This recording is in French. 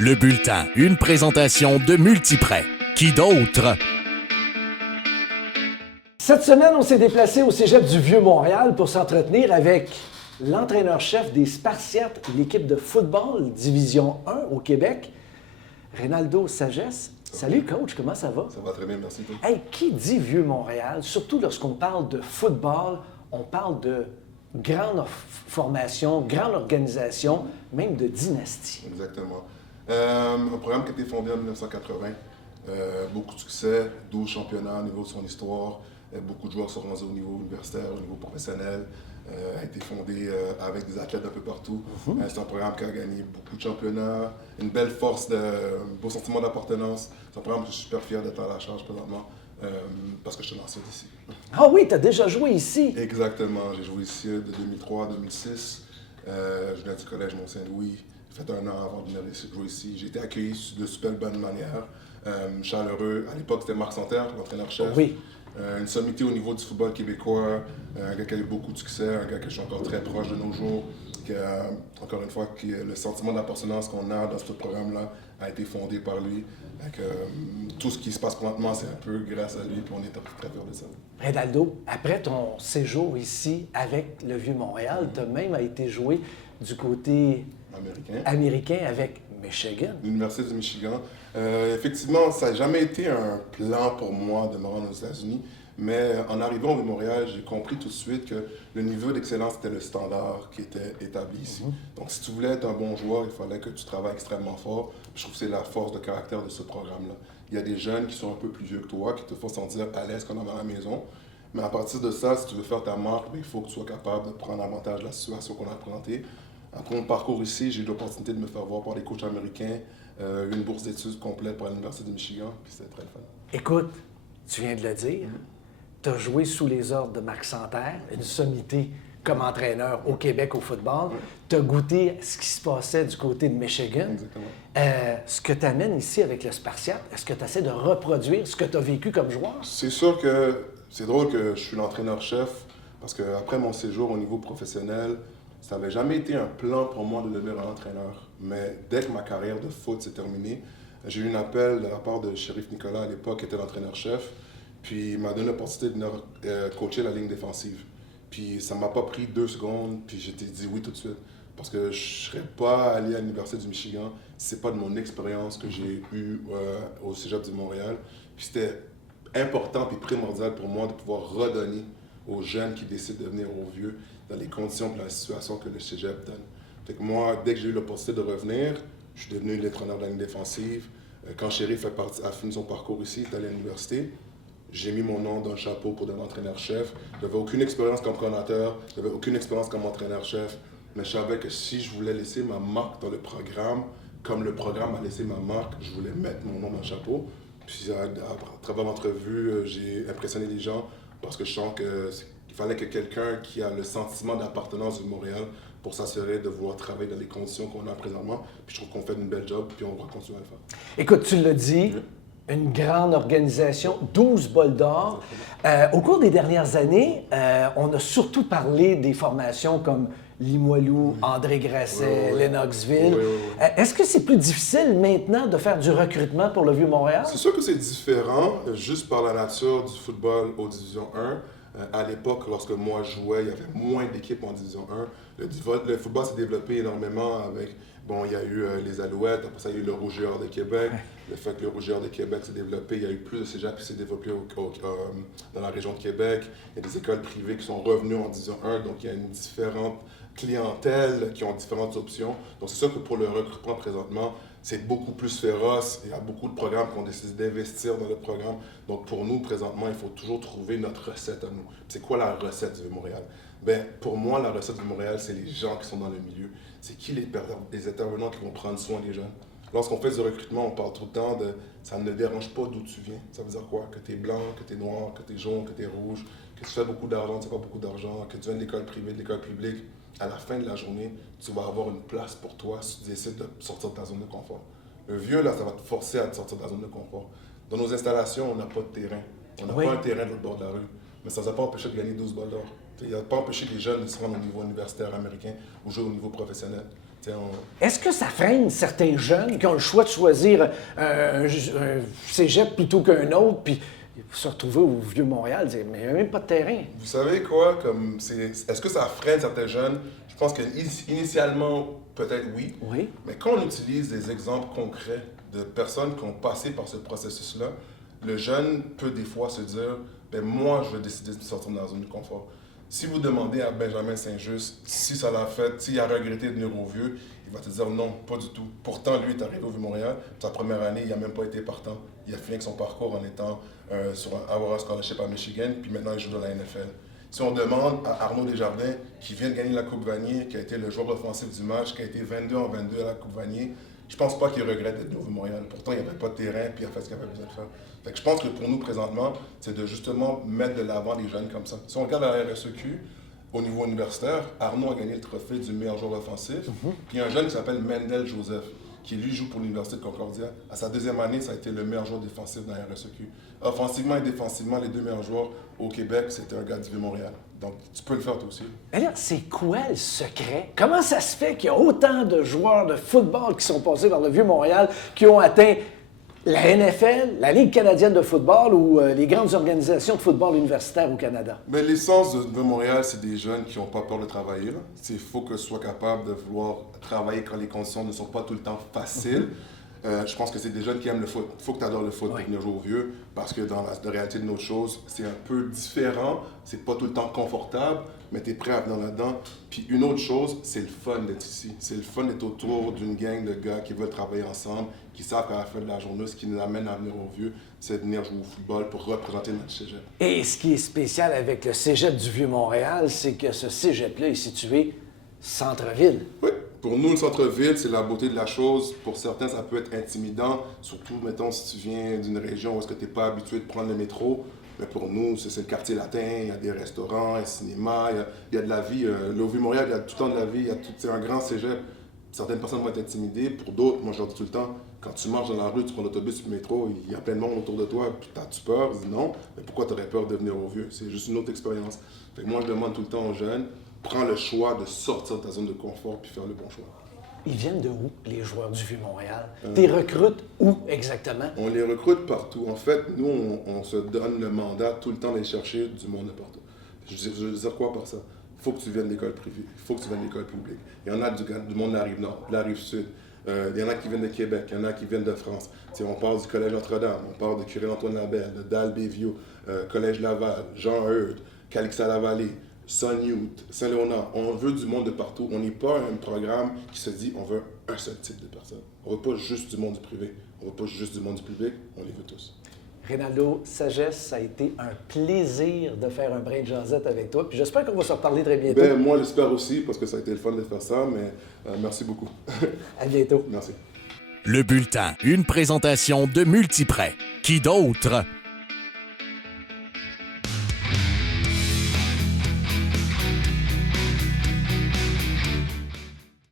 Le Bulletin, une présentation de Multiprêt. Qui d'autre? Cette semaine, on s'est déplacé au Cégep du Vieux-Montréal pour s'entretenir avec l'entraîneur-chef des Spartiates, l'équipe de football Division 1 au Québec, Reynaldo Sagesse. Salut coach, comment ça va? Ça va très bien, merci. Toi. Hey, qui dit Vieux-Montréal, surtout lorsqu'on parle de football, on parle de grande formation, grande organisation, même de dynastie. Exactement. Un programme qui a été fondé en 1980. Beaucoup de succès, 12 championnats au niveau de son histoire. Beaucoup de joueurs sont rendus au niveau universitaire, au niveau professionnel. A été fondé avec des athlètes un peu partout. C'est un programme qui a gagné beaucoup de championnats, une belle force, un beau sentiment d'appartenance. C'est un programme que je suis super fier d'être à la charge présentement parce que je suis lancé d'ici. Ah oui, tu as déjà joué ici? Exactement. J'ai joué ici de 2003 à 2006. Je viens du collège Mont-Saint-Louis. J'ai fait un an avant de venir jouer ici. J'ai été accueilli de super bonne manière. Chaleureux. À l'époque, c'était Marc Santerre, l'entraîneur-chef. Oui. Une sommité au niveau du football québécois, un gars qui a eu beaucoup de succès, un gars que je suis encore très proche de nos jours, qui a, encore une fois, le sentiment d'appartenance qu'on a dans ce programme-là a été fondé par lui. Donc, tout ce qui se passe présentement, c'est un peu grâce à lui, puis on est très fiers de ça. Reynaldo, après ton séjour ici avec le Vieux-Montréal, tu as même été joué du côté américain avec Michigan. L'Université du Michigan. Effectivement, ça n'a jamais été un plan pour moi de me rendre aux États-Unis, mais en arrivant au Montréal, j'ai compris tout de suite que le niveau d'excellence était le standard qui était établi ici. Donc, si tu voulais être un bon joueur, il fallait que tu travailles extrêmement fort. Je trouve que c'est la force de caractère de ce programme-là. Il y a des jeunes qui sont un peu plus vieux que toi, qui te font sentir à l'aise quand on est à la maison. Mais à partir de ça, si tu veux faire ta marque, il faut que tu sois capable de prendre avantage de la situation qu'on a présentée. Après mon parcours ici, j'ai eu l'opportunité de me faire voir par des coachs américains, une bourse d'études complète par l'Université du Michigan, puis c'était très fun. Écoute, tu viens de le dire, tu as joué sous les ordres de Marc Santerre, une sommité comme entraîneur au Québec au football. Tu as goûté ce qui se passait du côté de Michigan. Exactement. Ce que tu amènes ici avec le Spartiate, est-ce que tu essaies de reproduire ce que tu as vécu comme joueur? C'est sûr que c'est drôle que je suis l'entraîneur-chef, parce qu'après mon séjour au niveau professionnel, ça n'avait jamais été un plan pour moi de devenir un entraîneur. Mais dès que ma carrière de foot s'est terminée, j'ai eu un appel de la part de Shérif Nicolas, à l'époque, qui était l'entraîneur-chef. Puis il m'a donné l'opportunité de venir coacher la ligne défensive. Puis ça ne m'a pas pris 2 secondes, puis j'ai dit oui tout de suite. Parce que je ne serais pas allé à l'Université du Michigan si ce n'est pas de mon expérience que j'ai eue au Cégep du Montréal. Puis c'était important et primordial pour moi de pouvoir redonner aux jeunes qui décident de venir aux vieux dans les conditions et la situation que le Cégep donne. Fait que moi, dès que j'ai eu l'opportunité de revenir, je suis devenu l'entraîneur de la ligne défensive. Quand Chérif a fini son parcours ici, il est allé à l'université, j'ai mis mon nom dans le chapeau pour devenir entraîneur-chef. Je n'avais aucune expérience comme coordinateur, je n'avais aucune expérience comme entraîneur-chef, mais je savais que si je voulais laisser ma marque dans le programme, comme le programme a laissé ma marque, je voulais mettre mon nom dans le chapeau. Puis à travers l'entrevue, j'ai impressionné les gens parce que je sens qu'il fallait que quelqu'un qui a le sentiment d'appartenance de Montréal pour s'assurer de vouloir travailler dans les conditions qu'on a présentement. Puis je trouve qu'on fait une belle job, puis on va continuer à le faire. Écoute, tu l'as dit, une grande organisation, 12 bols d'or. Au cours des dernières années, on a surtout parlé des formations comme Limoilou, André Grasset, Lennoxville. Est-ce que c'est plus difficile maintenant de faire du recrutement pour le Vieux-Montréal? C'est sûr que c'est différent, juste par la nature du football aux Division 1. À l'époque, lorsque moi je jouais, il y avait moins d'équipes en Division 1. Le football s'est développé énormément avec, il y a eu les Alouettes, après ça il y a eu le Rouge et Or de Québec. Le fait que le Rouge et Or de Québec s'est développé, il y a eu plus de cégep qui s'est développé dans la région de Québec. Il y a des écoles privées qui sont revenues en Division 1, donc il y a une différente clientèle qui ont différentes options. Donc c'est sûr que pour le recrutement présentement, c'est beaucoup plus féroce. Il y a beaucoup de programmes qui ont décidé d'investir dans le programme. Donc pour nous, présentement, il faut toujours trouver notre recette à nous. C'est quoi la recette du Montréal? Pour moi, la recette du Montréal, c'est les gens qui sont dans le milieu. C'est qui les intervenants qui vont prendre soin des jeunes? Lorsqu'on fait du recrutement, on parle tout le temps de « ça ne dérange pas d'où tu viens ». Ça veut dire quoi? Que tu es blanc, que tu es noir, que tu es jaune, que tu es rouge, que tu fais beaucoup d'argent, tu n'as pas beaucoup d'argent, que tu viens de l'école privée, de l'école publique. À la fin de la journée, tu vas avoir une place pour toi si tu décides de sortir de ta zone de confort. Le vieux, là, ça va te forcer à te sortir de ta zone de confort. Dans nos installations, on n'a pas de terrain. On n'a pas un terrain de l'autre bord de la rue. Mais ça ne nous a pas empêché de gagner 12 balles d'or. Il n'a pas empêché les jeunes de se rendre au niveau universitaire américain ou jouer au niveau professionnel. Est-ce que ça freine certains jeunes qui ont le choix de choisir un cégep plutôt qu'un autre, puis se retrouver au Vieux-Montréal, dire, mais il n'y a même pas de terrain? Vous savez quoi? Est-ce que ça freine certains jeunes? Je pense qu'initialement, peut-être oui. Oui. Mais quand on utilise des exemples concrets de personnes qui ont passé par ce processus-là, le jeune peut des fois se dire, ben moi, je vais décider de sortir de ma zone de confort. Si vous demandez à Benjamin Saint-Just si ça l'a fait, s'il a regretté de venir au Vieux, il va te dire non, pas du tout. Pourtant, lui est arrivé au Vieux-Montréal. Sa première année, il n'a même pas été partant. Il a fini avec son parcours en étant avoir un scholarship à Michigan, puis maintenant il joue dans la NFL. Si on demande à Arnaud Desjardins, qui vient de gagner la Coupe Vanier, qui a été le joueur offensif du match, qui a été 22 en 22 à la Coupe Vanier, je pense pas qu'il regrette d'être venu au Vieux-Montréal. Pourtant, il n'y avait pas de terrain, puis il a fait ce qu'il avait besoin de faire. Fait que je pense que pour nous, présentement, c'est de justement mettre de l'avant des jeunes comme ça. Si on regarde la RSEQ, au niveau universitaire, Arnaud a gagné le trophée du meilleur joueur offensif. Puis il y a un jeune qui s'appelle Mendel Joseph, qui lui joue pour l'Université de Concordia. À sa deuxième année, ça a été le meilleur joueur défensif dans la RSEQ. Offensivement et défensivement, les deux meilleurs joueurs au Québec, c'était un gars du Vieux-Montréal. Donc, tu peux le faire toi aussi. Mais là, c'est quoi le secret? Comment ça se fait qu'il y a autant de joueurs de football qui sont passés dans le Vieux-Montréal, qui ont atteint la NFL, la Ligue canadienne de football ou les grandes organisations de football universitaire au Canada? Mais l'essence de Montréal, c'est des jeunes qui n'ont pas peur de travailler. Il faut que tu sois capable de vouloir travailler quand les conditions ne sont pas tout le temps faciles. Je pense que c'est des jeunes qui aiment le foot. Il faut que tu adores le foot pour venir jouer au Vieux, parce que dans la réalité de notre chose, c'est un peu différent. C'est pas tout le temps confortable, mais tu es prêt à venir là-dedans. Puis une autre chose, c'est le fun d'être ici. C'est le fun d'être autour d'une gang de gars qui veulent travailler ensemble, qui savent qu'à la fin de la journée, ce qui nous amène à venir au Vieux, c'est de venir jouer au football pour représenter notre cégep. Et ce qui est spécial avec le cégep du Vieux-Montréal, c'est que ce cégep-là est situé centre-ville. Oui. Pour nous, le centre-ville, c'est la beauté de la chose. Pour certains, ça peut être intimidant, surtout, mettons, si tu viens d'une région où est-ce que tu n'es pas habitué de prendre le métro. Mais pour nous, c'est le quartier latin, il y a des restaurants, un cinéma, il y a de la vie. Là, au Vieux-Montréal, il y a tout le temps de la vie, c'est un grand cégep. Certaines personnes vont être intimidées, pour d'autres, moi je leur dis tout le temps, quand tu marches dans la rue, tu prends l'autobus ou le métro, il y a plein de monde autour de toi, puis as-tu peur? Je dis non, mais pourquoi tu aurais peur de venir au Vieux? C'est juste une autre expérience. Fait que moi, je demande tout le temps aux jeunes, prends le choix de sortir de ta zone de confort puis faire le bon choix. Ils viennent de où, les joueurs du Vieux-Montréal? T'es recrutes où exactement? On les recrute partout. En fait, nous, on se donne le mandat tout le temps d'aller chercher du monde de partout. Je veux dire quoi par ça? Il faut que tu viennes de l'école privée, il faut que tu viennes de l'école publique. Il y en a du monde de la Rive-Nord, de la Rive-Sud. Il y en a qui viennent de Québec, il y en a qui viennent de France. T'sais, on parle du Collège Notre-Dame, on parle de Curé-Antoine Labelle, de Dalbévio, Collège Laval, Jean-Eudes, Calixa-la-Vallée, Saint-Newt, Saint-Léonard. On veut du monde de partout. On n'est pas un programme qui se dit on veut un seul type de personne. On ne veut pas juste du monde du privé, on ne veut pas juste du monde du public, on les veut tous. Reynaldo Sagesse, ça a été un plaisir de faire un brin de jasette avec toi. Puis j'espère qu'on va se reparler très bientôt. Ben, moi, j'espère aussi, parce que ça a été le fun de faire ça, mais merci beaucoup. À bientôt. Merci. Le Bulletin, une présentation de Multiprêt. Qui d'autre